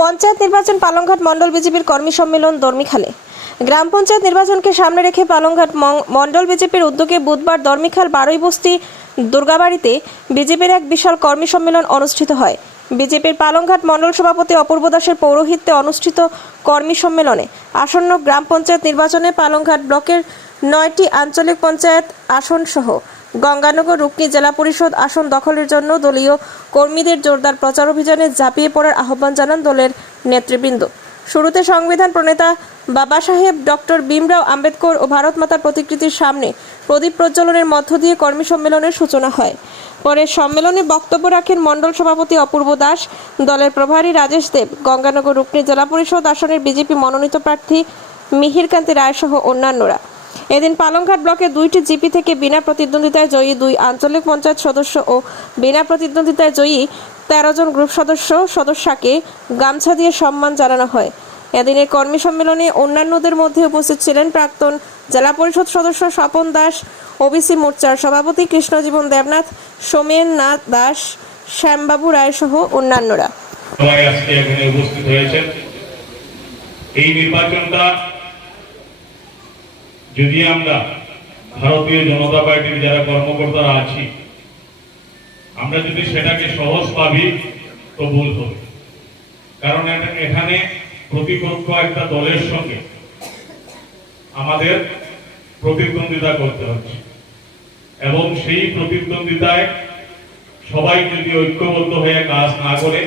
পঞ্চায়েত নির্বাচন পালংঘাট মণ্ডল বিজেপির কর্মী সম্মেলন দর্মিখালে। গ্রাম পঞ্চায়েত নির্বাচনকে সামনে রেখে পালংঘাট মণ্ডল বিজেপির উদ্যোগে বুধবার দর্মিখাল বারোই বস্তি দুর্গাবাড়িতে বিজেপির এক বিশাল কর্মী সম্মেলন অনুষ্ঠিত হয়। বিজেপির পালংঘাট মণ্ডল সভাপতি অপূর্ব দাসের পৌরোহিত্যে অনুষ্ঠিত কর্মী সম্মেলনে আসন্ন গ্রাম পঞ্চায়েত নির্বাচনে পালংঘাট ব্লকের 9টি আঞ্চলিক পঞ্চায়েত আসন সহ গঙ্গানগর রুকনি জেলা পরিষদ আসন দখলের জন্য দলীয় কর্মীদের জোরদার প্রচার অভিযানে ঝাঁপিয়ে পড়ার আহ্বান জানান দলের নেতৃবৃন্দ। শুরুতে সংবিধান প্রণেতা বাবা সাহেব ডক্টর ভীমরাও আম্বেদকর ও ভারত মাতার প্রতিকৃতির সামনে প্রদীপ প্রজ্বলনের মধ্য দিয়ে কর্মী সম্মেলনের সূচনা হয়। পরে সম্মেলনে বক্তব্য রাখেন মণ্ডল সভাপতি অপূর্ব দাস, দলের প্রভারী রাজেশ দেব, গঙ্গানগর রুকনি জেলা পরিষদ আসনের বিজেপি মনোনীত প্রার্থী মিহিরকান্তি রায় সহ অন্যান্যরা। এদিন পালংঘাট ব্লকে 2টি জিপি থেকে বিনা প্রতিদ্বন্দ্বিতায় জয়ী 2 আঞ্চলিক পঞ্চায়েত সদস্য ও বিনা প্রতিদ্বন্দ্বিতায় জয়ী 13 জন গ্রুপ সদস্যকে গামছা দিয়ে সম্মান জানানো হয়। এদিনের কর্মী সম্মেলনে অন্যান্যদের মধ্যে উপস্থিত ছিলেন প্রাক্তন জেলা পরিষদ সদস্য স্বপন দাস, ওবিসি মোর্চার সভাপতি কৃষ্ণজীবন দেবনাথ, সোমেননাথ দাস, শ্যামবাবু রায় সহ অন্যান্যরা। সবাই আজকে এখানে উপস্থিত হয়েছেন। এই নির্বাচনটা যদি আমরা ভারতীয় জনতা পার্টির যারা কর্মকর্তারা আছি, আমরা যদি সেটাকে সহজ ভাবি তো ভুল হবে। কারণ এখানে প্রতিপক্ষ একটা দলের সঙ্গে আমাদের প্রতিদ্বন্দ্বিতা করতে হচ্ছে এবং সেই প্রতিদ্বন্দ্বিতায় সবাই যদি ঐক্যবদ্ধ হয়ে কাজ না করে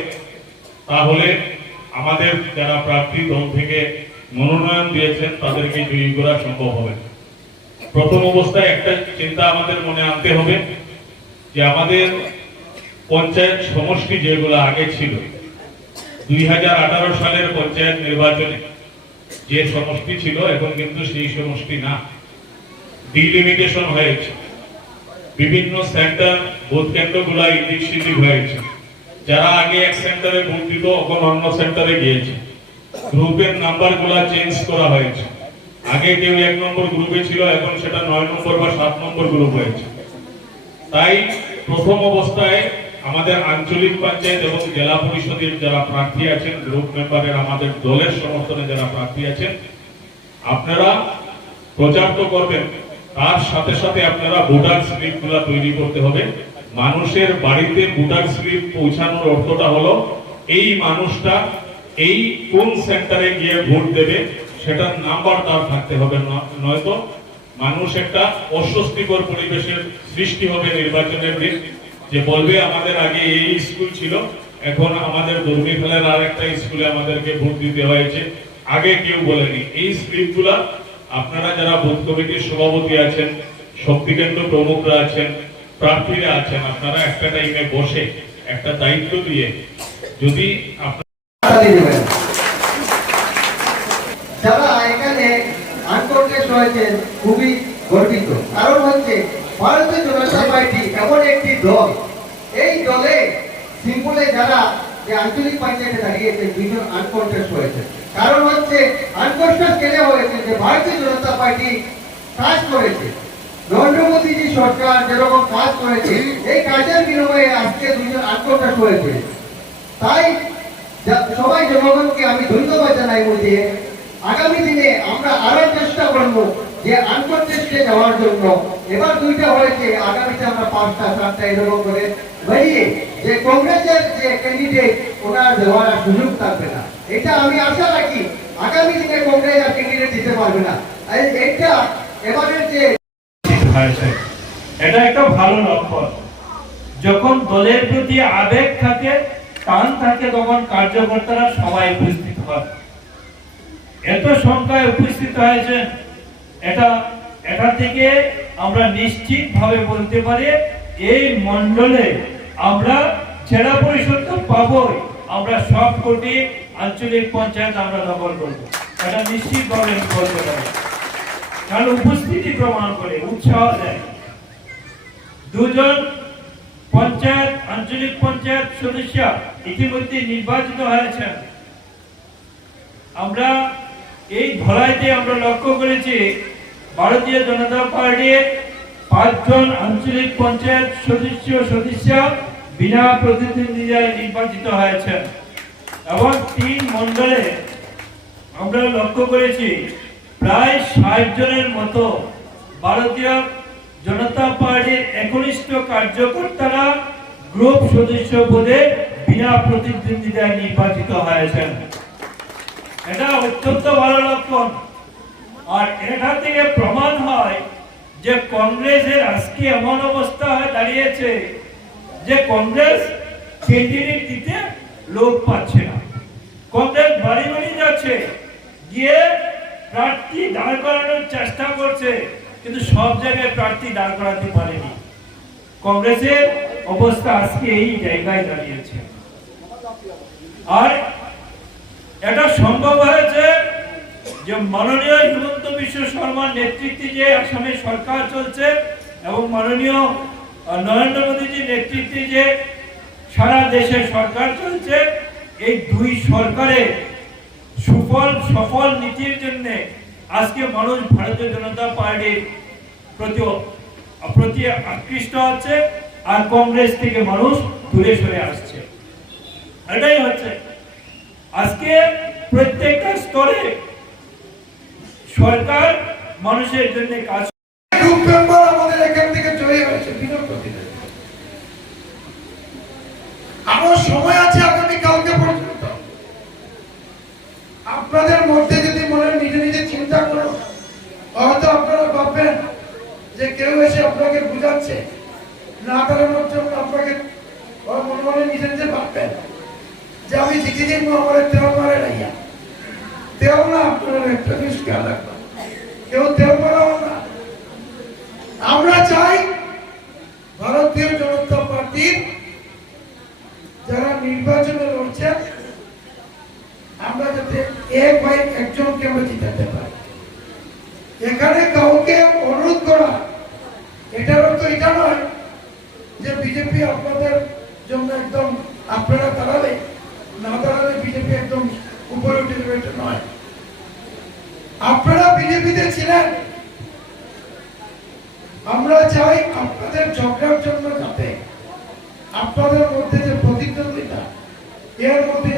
তাহলে আমাদের যারা প্রার্থী দল থেকে মনোনয়ন দিয়েছেন তাদেরকে জয়ী করা সম্ভব হবে। প্রথম অবস্থায় একটা চিন্তা আমাদের মনে আনতে হবে যে আমাদের পঞ্চায়েত সমষ্টি যেগুলো আগে ছিল 2018 সালের পঞ্চায়েত নির্বাচনে যে সমষ্টি ছিল এখন কিন্তু সেই সমষ্টি না, ডিলিমিটেশন হয়েছে। বিভিন্ন সেন্টার ভোট কেন্দ্রগুলো এদিক সেদিক হয়েছে। যারা আগে এক সেন্টারে ভোট দিত এখন অন্য সেন্টারে গিয়েছে। গ্রুপের নাম্বারগুলো চেঞ্জ করা হয়েছে। আগে কেউ 1 নম্বর গ্রুপে ছিল, এখন সেটা 9 নম্বর বা 7 নম্বর গ্রুপ হয়েছে। তাই প্রথম অবস্থায় আমাদের আঞ্চলিক পঞ্চায়েত এবং জেলা পরিষদের যারা প্রার্থী আছেন, গ্রুপ মেম্বারের আমাদের দলের সমর্থনে যারা প্রার্থী আছেন, আপনারা প্রচার তো করবেন, তার সাথে সাথে আপনারা ভোটার স্লিপগুলো তৈরি করতে হবে। মানুষের বাড়িতে ভোটার স্লিপ পৌঁছানোর অর্থটা হলো এই মানুষটা এই কোন সেন্টারে গিয়ে ভোট দেবে সেটার নাম্বার তার থাকতে হবে, নয়তো মানুষ একটা অস্বস্তিকর পরিবেশের সৃষ্টি হবে নির্বাচনের দিন, যে বলবে আমাদের আগে এই স্কুল ছিল, এখন আমাদের দর্মিখালের আর একটা স্কুলে আমাদেরকে ভোট দিতে হয়েছে, আগে কেউ বলেনি। এই স্লিপগুলা আপনারা যারা বুথ কমিটির সভাপতি আছেন, শক্তি কেন্দ্র প্রমুখরা আছেন, প্রার্থীরা আছেন, আপনারা একটা টাইমে বসে একটা দায়িত্ব দিয়ে যদি যারা এখানে আনকন্টেস্ট হয়েছেন খুবই গর্বিত। কারণ হচ্ছে ভারতীয় জনতা পার্টি এমন একটি দল, এই দলে সিম্পলে যারা যে আঞ্চলিক পঞ্চায়েতে দাঁড়িয়েছে 2 জন আনকন্টেস্ট হয়েছে। কারণ হচ্ছে আনকন্টেস্ট কেন হয়েছে যে ভারতীয় জনতা পার্টি কাজ করেছে, নরেন্দ্র মোদীজি সরকার যেরকম কাজ করেছে এই কাজের বিনিময়ে আজকে 2 জন আনকন্টেস্ট হয়েছে। তাই সবাই জনগণকে আমি ধন্যবাদ জানাই বলতে আগামী দিনে আমরা আরো চেষ্টা করব যে আনকন্টেস্টে যাওয়ার জন্য। এবার 2টা হয়েছে, আগামীতে আমরা 5টা 7টা এরকম করে বেরিয়ে যে কংগ্রেসের যে ক্যান্ডিডেট ওনার দেওয়ার সুযোগ থাকবে না। এটা আমি আশা রাখি আগামী দিনে কংগ্রেস আর ক্যান্ডিডেট দিতে পারবে না। এটা এবারের যে এটা একটা ভালো লক্ষণ। যখন দলের প্রতি আবেগ থাকে, টান থাকে, তখন কার্যকর্তারা সবাই উপস্থিত হয়। এত সংখ্যায় উপস্থিত হয়েছে, এটা থেকে আমরা নিশ্চিত ভাবে বলতে পারি এই মণ্ডলে আমরা জেলা পরিষদ তো পাবোই, আমরা সব কোটি আঞ্চলিক পঞ্চায়েত আমরা দখল করবো, এটা নিশ্চিত ভাবে বলতে পারি। কারণ উপস্থিতি প্রমাণ করে, উৎসাহ দেয়। 2 জন পঞ্চায়েত আঞ্চলিক পঞ্চায়েত সদস্য ইতিমধ্যে নির্বাচিত হয়েছেন। আমরা এই ধরাইতে আমরা লক্ষ্য করেছি ভারতীয় জনতা পার্টির 5 জন আঞ্চলিক পঞ্চায়েত সদস্য বিনা প্রতিদ্বন্দ্বিতায় নির্বাচিত হয়েছেন এবং 3 মণ্ডলে আমরা লক্ষ্য করেছি প্রায় 60 জনের মতো ভারতীয় জনতা পার্টির একনিষ্ঠ কার্যকর্তারা গ্রুপ সদস্য পদে বিনা প্রতিদ্বন্দ্বিতায় নির্বাচিত হয়েছেন। এটা অত্যন্ত ভালো লক্ষণ। আর এটা থেকে প্রমাণ হয় যে কংগ্রেসের আজকে এমন অবস্থা হয়ে দাঁড়িয়েছে যে কংগ্রেস ক্যান্ডিডেট দিতে লোক পাচ্ছে না। কংগ্রেস বাড়ি বাড়ি যাচ্ছে, গিয়ে প্রার্থী দাঁড় করানোর চেষ্টা করছে, কিন্তু সব জায়গায় প্রার্থী দাঁড় করাতে পারেনি। কংগ্রেসের অবস্থা আজকে এই জায়গায় দাঁড়িয়েছে। আর এটা সম্ভব হয়েছে যে মাননীয় হিমন্ত বিশ্ব শর্মার নেতৃত্বে যে আসামে সরকার চলছে এবং মাননীয় নরেন্দ্র মোদীজির নেতৃত্বে যে সারা দেশে সরকার চলছে, এই দুই সরকারের সফল নীতির জন্য আজকে মানুষ ভারতীয় জনতা পার্টির প্রতি আকৃষ্ট হচ্ছে আর কংগ্রেস থেকে মানুষ দূরে সরে আসছে। এটাই হচ্ছে আজকে প্রত্যেকটা স্তরে সরকার মানুষের জন্য কাজ। আমাদের এখান থেকে চলে গেছে আমার সময় আছে আগামী কালকে পর্যন্ত। আপনাদের মধ্যে যদি মনে নিজে নিজে চিন্তা করো, হয়তো আপনারা ভাববেন যে কেউ এসে আপনাকে বুঝাচ্ছে, না দাঁড়ানোর জন্য আপনাকে মনে মনে নিজে নিজে ভাববেন যে আমি জিতে দিব, আমার তেল মারে নাইয়া তেল না। আপনারা একটা জিনিস খেয়াল রাখবেন, কেউ তেল মারাও না। আমরা চাই ভারতীয় জনতা পার্টির যারা নির্বাচনে লড়ছে, আমরা যাতে এক ভাই একজনকে আমরা জিতাতে পারি। এখানে কাউকে অনুরোধ করা এটার অর্থ এটা নয় যে বিজেপি আপনাদের জন্য একদম আপনারা দাঁড়ালে না দাঁড়ালে বিজেপি একদম উপরে উঠে যাবে, এটা নয়। আপনারা বিজেপিতে ছিলেন, আমরা চাই আপনাদের ঝগড়ার জন্য যাতে আপনাদের মধ্যে যে প্রতিদ্বন্দ্বিতা, এর মধ্যে